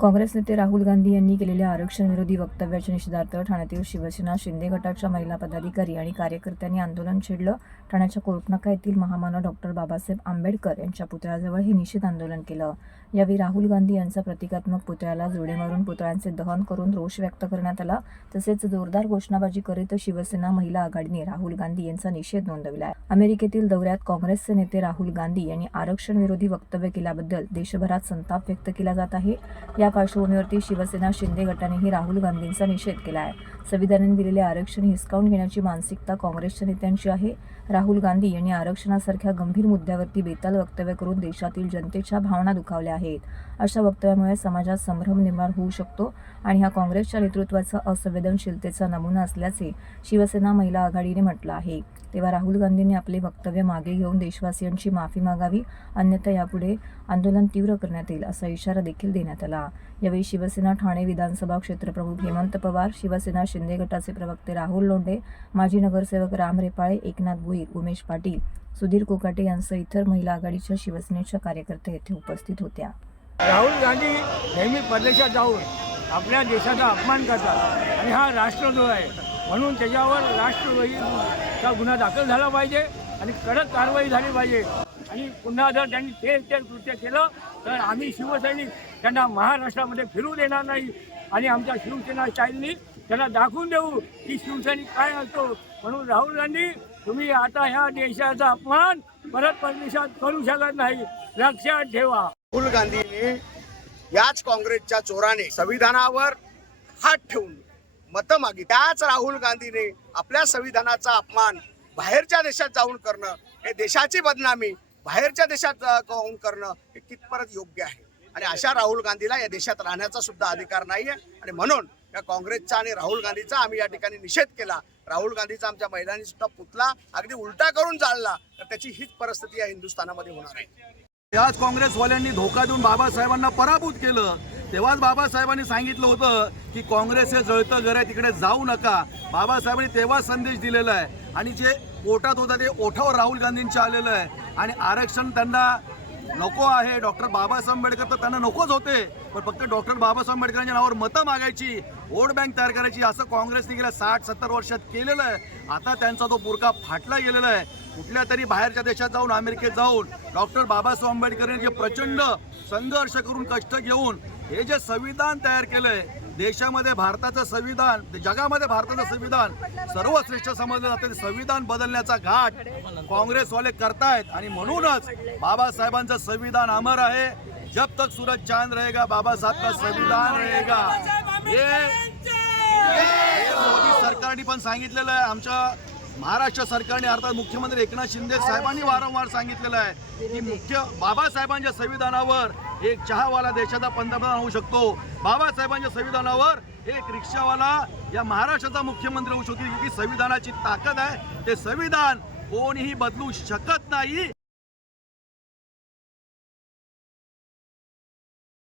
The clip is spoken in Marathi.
काँग्रेस नेते राहुल गांधी यांनी केलेल्या आरक्षण विरोधी वक्तव्याच्या निषेधार्थ ठाण्यातील शिवसेना शिंदे गटाच्या महिला पदाधिकारी आणि कार्यकर्त्यांनी आंदोलन छेडलं। ठाण्याच्या कोर्टनाका येथील महामानव डॉक्टर बाबासाहेब आंबेडकर यांच्या पुतळ्याजवळ हे निषेध आंदोलन केलं। यावेळी राहुल गांधी यांचा प्रतिकात्मक पुतळ्याला जोडे मारून पुतळ्यांचे दहन करून रोष व्यक्त करण्यात आला। तसेच जोरदार घोषणाबाजी करीत शिवसेना महिला आघाडीने राहुल गांधी यांचा निषेध नोंदवला। अमेरिकेतील दौऱ्यात काँग्रेसचे नेते राहुल गांधी यांनी आरक्षण विरोधी वक्तव्य केल्याबद्दल देशभरात संताप व्यक्त केला जात आहे। या पार्श्वभूमीवरती शिवसेना शिंदे गटानेही राहुल गांधींचा निषेध केला आहे। संविधानाने दिलेले आरक्षण हिसकावून घेण्याची मानसिकता काँग्रेसच्या नेत्यांची आहे। राहुल गांधी यांनी आरक्षणासारख्या गंभीर मुद्द्यावरती बेताल वक्तव्य करून देशातील जनतेच्या भावना दुखावल्या आहेत। अशा वक्तव्यामुळे समाजात संभ्रम निर्माण होऊ शकतो आणि हा काँग्रेसच्या नेतृत्वाचा असंवेदनशीलतेचा नमुना असल्याचे शिवसेना महिला आघाडीने म्हटलं आहे। तेव्हा राहुल गांधींनी आपले वक्तव्य मागे घेऊन देशवासियांची माफी मागावी, अन्यथा यापुढे आंदोलन तीव्र करण्यात येईल असा इशारा देखील देण्यात आला। यावेळी शिवसेना ठाणे विधानसभा क्षेत्रप्रमुख हेमंत पवार, शिवसेना शिंदे गटाचे प्रवक्ते राहुल लोंढे, माजी नगरसेवक राम रेपाळे, एकनाथ भोईर, उमेश पाटील, सुधीर कोकाटे यांसह इतर महिला आघाडीच्या शिवसेनेच्या कार्यकर्ते येथे उपस्थित होत्या। राहुल गांधी नेहमी परदेशात जाऊन आपल्या देशाचा अपमान करतात आणि हा राष्ट्रद्रोह आहे, म्हणून त्याच्यावर राष्ट्रद्रोहीचा गुन्हा दाखल झाला पाहिजे आणि कडक कारवाई झाली पाहिजे। आणि पुन्हा जर त्यांनी तेच कृत्य केलं तर आम्ही शिवसैनिक त्यांना महाराष्ट्रामध्ये फिरू देणार नाही आणि आमच्या शिवसेना स्टाईलनी त्यांना दाखवून देऊ की शिवसैनिक काय असतो। म्हणून राहुल गांधी, तुम्ही आता ह्या देशाचा अपमान परत परदेशात करू शकत नाही, लक्षात ठेवा। राहुल गांधीने याच काँग्रेसच्या चोराने संविधानावर हात ठेवून मतं मागितली। त्याच राहुल गांधीने आपल्या संविधानाचा अपमान बाहेरच्या देशात जाऊन करणं, हे देशाची बदनामी बाहेरच्या देशात जाऊन करणं हे कितपत योग्य आहे। आणि अशा राहुल गांधीला या देशात राहण्याचा सुद्धा अधिकार नाहीये आणि म्हणून या काँग्रेसचा आणि राहुल गांधीचा आम्ही या ठिकाणी निषेध केला। राहुल गांधीचा आमच्या महिलांनी सुद्धा पुतळा अगदी उलटा करून जाळला, तर त्याची हीच परिस्थिती या हिंदुस्थानामध्ये होणार आहे। याच काँग्रेसवाल्यांनी धोका देऊन बाबासाहेबांना पराभूत केलं। तेव्हाच बाबासाहेबांनी सांगितलं होतं की काँग्रेस हे जळतं घर आहे, तिकडे जाऊ नका। बाबासाहेबांनी तेव्हा संदेश दिलेला आहे आणि जे पोटात होतं ते ओठावर राहुल गांधींच्या आलेलं आहे। आणि आरक्षण त्यांना नको आहे, डॉक्टर बाबासाहेब आंबेडकर तर त्यांना नकोच होते, पण फक्त डॉक्टर बाबासाहेब आंबेडकरांच्या नावावर मतं मागायची, वोट बँक तयार करायची, असं काँग्रेसने गेल्या 60-70 वर्षात केलेलं आहे। आता त्यांचा तो बुरका फाटला गेलेला आहे। कुठल्या तरी बाहेरच्या देशात जाऊन, अमेरिकेत जाऊन डॉक्टर बाबासाहेब आंबेडकरांनी जे प्रचंड संघर्ष करून कष्ट घेऊन हे जे संविधान तयार केलंय, देशामध्ये भारताचं संविधान, जगामध्ये भारताचं संविधान सर्वश्रेष्ठ समजलं जातं, संविधान बदलण्याचा घाट काँग्रेसवाले करतायत। आणि म्हणूनच बाबासाहेबांचं संविधान अमर आहे। जब तक सूरज चांद रहेगा बाबासाहेब का संविधान रहेगा। हे मोदी सरकारने पण सांगितलेलं आहे, आमच्या महाराष्ट्र सरकारने अर्थात मुख्यमंत्री एकनाथ शिंदे साहेबांनी वारंवार सांगितलेलं आहे की बाबासाहेबांच्या संविधानावर एक चहावाला देशाचा पंतप्रधान होऊ शकतो, बाबासाहेबांच्या संविधानावर एक रिक्षावाला या महाराष्ट्राचा मुख्यमंत्री होऊ शकतो। ही संविधानाची ताकद आहे, ते संविधान कोणीही बदलू शकत नाही।